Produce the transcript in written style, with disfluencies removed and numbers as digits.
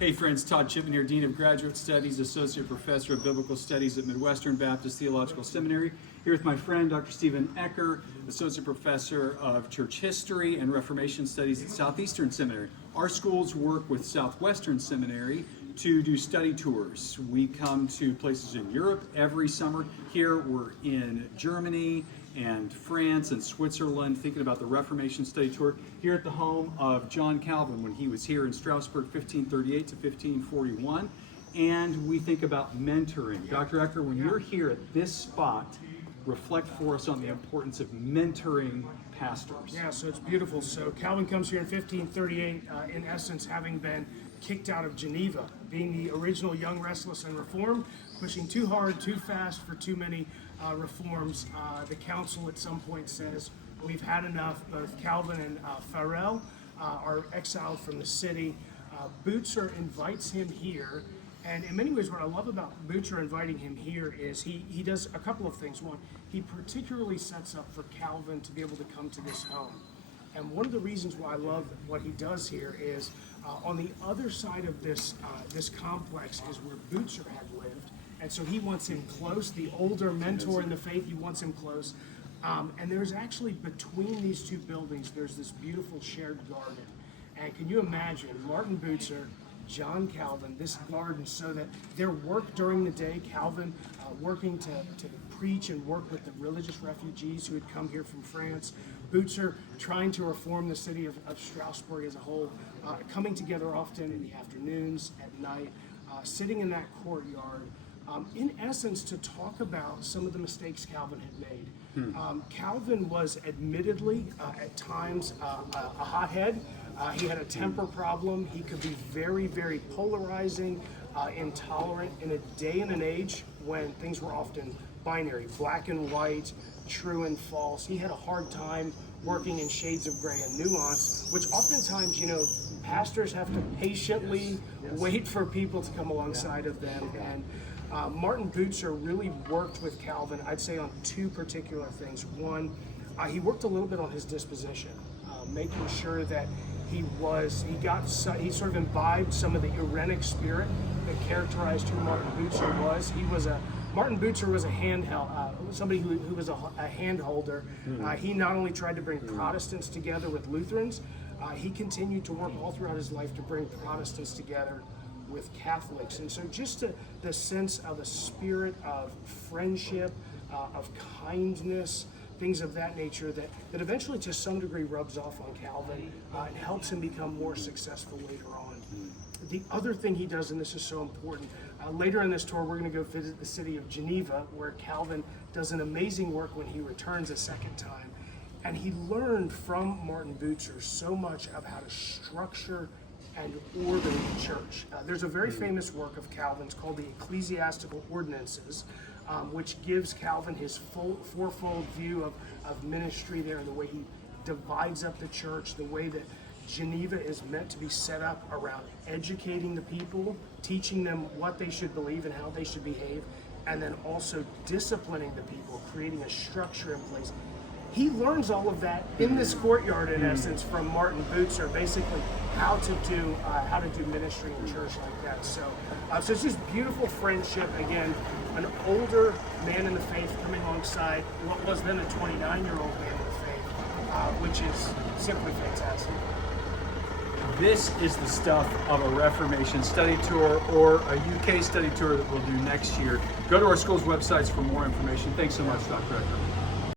Hey friends, Todd Chipman here, Dean of Graduate Studies, Associate Professor of Biblical Studies at Midwestern Baptist Theological Seminary. Here with my friend, Dr. Stephen Eccher, Associate Professor of Church History and Reformation Studies at Southeastern Seminary. Our schools work with Southwestern Seminary to do study tours. We come to places in Europe every summer. Here we're in Germany and France and Switzerland, thinking about the Reformation study tour here at the home of John Calvin when he was here in Strasbourg 1538 to 1541. And we think about mentoring. Dr. Eccher, when you're here at this spot, reflect for us on the importance of mentoring pastors. Yeah, so it's beautiful. So Calvin comes here in 1538, in essence, having been kicked out of Geneva, being the original Young, Restless, and Reformed, pushing too hard, too fast for too many reforms. The council at some point says, we've had enough. Both Calvin and Farel are exiled from the city. Bucer invites him here. And in many ways, what I love about Bucer inviting him here is he does a couple of things. One, he particularly sets up for Calvin to be able to come to this home. And one of the reasons why I love what he does here is on the other side of this complex is where Bucer had lived. And so he wants him close, the older mentor in the faith, he wants him close. And there's actually, between these two buildings, there's this beautiful shared garden. And can you imagine Martin Bucer, John Calvin, this garden, so that their work during the day, Calvin working to preach and work with the religious refugees who had come here from France, Bucer trying to reform the city of Strasbourg as a whole, coming together often in the afternoons, at night, sitting in that courtyard, in essence to talk about some of the mistakes Calvin had made. Calvin was admittedly at times a hothead. He had a temper problem. He could be very, very polarizing, intolerant in a day and an age when things were often binary, black and white, true and false. He had a hard time working in shades of gray and nuance, which oftentimes, pastors have to patiently wait for people to come alongside of them. And Martin Bucer really worked with Calvin, I'd say, on two particular things. One, he worked a little bit on his disposition, making sure that he sort of imbibed some of the Irenic spirit that characterized who Martin Bucer was. Martin Bucer was a somebody who was a hand holder. He not only tried to bring Protestants together with Lutherans, he continued to work all throughout his life to bring Protestants together with Catholics. And so just the sense of a spirit of friendship, of kindness, things of that nature that eventually to some degree rubs off on Calvin and helps him become more successful later on. The other thing he does, and this is so important, later in this tour we're going to go visit the city of Geneva, where Calvin does an amazing work when he returns a second time. And he learned from Martin Bucer so much of how to structure and order the church. There's a very famous work of Calvin's called the Ecclesiastical Ordinances, which gives Calvin his fourfold view of ministry there, and the way he divides up the church, the way that Geneva is meant to be set up around educating the people, teaching them what they should believe and how they should behave, and then also disciplining the people, creating a structure in place. He learns all of that in this courtyard, in essence, from Martin Bucer, basically how to do ministry in church like that. So it's just beautiful friendship. Again, an older man in the faith coming alongside what was then a 29-year-old man in the faith, which is simply fantastic. This is the stuff of a Reformation study tour or a UK study tour that we'll do next year. Go to our school's websites for more information. Thanks so much, Dr. Eccher.